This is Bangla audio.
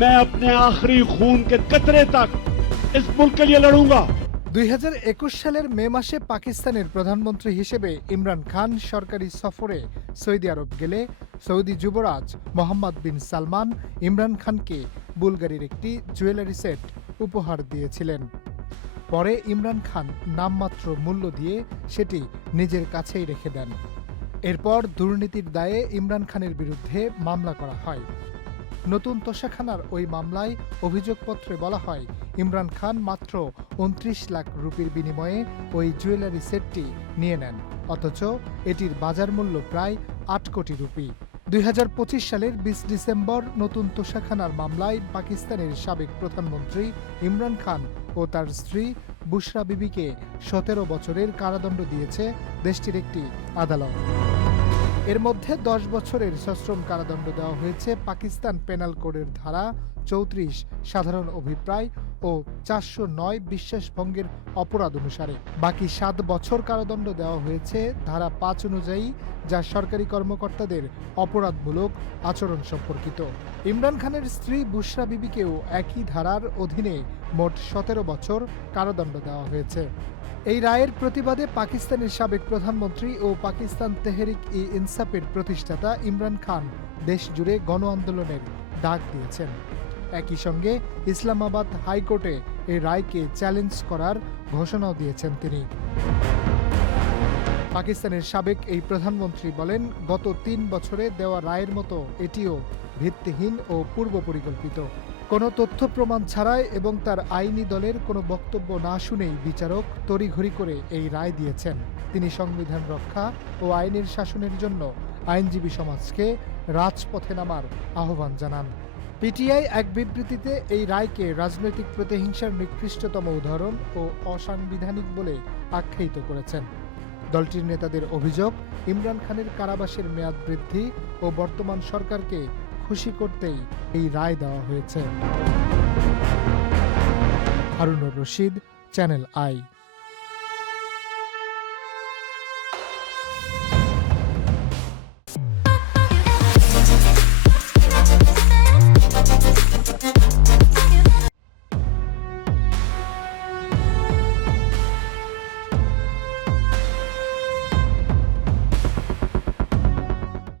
मैं अपने आखिरी खून के कतरे तक इस मुल्क के लिए लड़ूंगा। 2021 সালের মে মাসে পাকিস্তানের প্রধানমন্ত্রী হিসেবে ইমরান খান সরকারি সফরে সৌদি আরব গেলে সৌদি যুবরাজ মোহাম্মদ বিন সালমান ইমরান খানকে বুলগারির একটি জুয়েলারি সেট উপহার দিয়েছিলেন। পরে ইমরান খান নামমাত্র মূল্য দিয়ে সেটি নিজের কাছেই রেখে দেন। এরপর দুর্নীতির দায়ে ইমরান খানের বিরুদ্ধে মামলা করা হয়। নতুন তোষাখানার ওই মামলায় অভিযোগপত্রে বলা হয়, ইমরান খান মাত্র ২৯ লাখ রুপির বিনিময়ে ওই জুয়েলারি সেটটি নিয়ে নেন, অথচ এটির বাজার মূল্য প্রায় ৮ কোটি রুপি। ২০২৫ সালের ২০ ডিসেম্বর নতুন তোষাখানার মামলায় পাকিস্তানের সাবেক প্রধানমন্ত্রী ইমরান খান ও তার স্ত্রী বুশরা বিবিকে ১৭ বছরের কারাদণ্ড দিয়েছে দেশটির একটি আদালত। এর মধ্যে ১০ বছরের সশ্রম কারাদণ্ড দেওয়া হয়েছে পাকিস্তান পেনাল কোডের ধারা ৩৪ সাধারণ অভিপ্রায় ও ৪০৯ বিশ্বাসভঙ্গের অপরাধ অনুসারে। বাকি ৭ বছর কারাদণ্ড দেওয়া হয়েছে ধারা ৫ অনুযায়ী, যা সরকারি কর্মকর্তাদের অপরাধমূলক আচরণ সম্পর্কিত। ইমরান খানের স্ত্রী বুশরা বিবিকেও একই ধারার অধীনে মোট ১৭ বছর কারাদণ্ড দেওয়া হয়েছে। এই রায়ের প্রতিবাদে পাকিস্তানের সাবেক প্রধানমন্ত্রী ও পাকিস্তান তেহরিক-ই-ইনসাফের প্রতিষ্ঠাতা ইমরান খান দেশ জুড়ে গণ আন্দোলনের ডাক দিয়েছেন। একই সঙ্গে ইসলামাবাদ হাইকোর্টে এই রায়কে চ্যালেঞ্জ করার ঘোষণাও দিয়েছেন তিনি। পাকিস্তানের সাবেক এই প্রধানমন্ত্রী বলেন, গত ৩ বছরে দেওয়া রায়ের মতো এটিও ভিত্তিহীন ও পূর্ব পরিকল্পিত। কোনো তথ্য প্রমাণ ছাড়াই এবং তার আইনি দলের কোনো বক্তব্য না শুনেই বিচারক তড়িঘড়ি করে এই রায় দিয়েছেন। তিনি সংবিধান রক্ষা ও আইনের শাসনের জন্য আইনজীবী সমাজকে রাজপথে নামার আহ্বান জানান। পিটিআই এক বিবৃতিতে এই রায়কে রাজনৈতিক প্রতিহিংসার নিকৃষ্টতম উদাহরণ ও অসাংবিধানিক বলে আখ্যায়িত করেছেন। দলটির নেতাদের অভিযোগ, ইমরান খানের কারাবাসের মেয়াদ বৃদ্ধি ও বর্তমান সরকারকে খুশি করতেই এই রায় দেওয়া হয়েছে। Harunur Rashid, channel I.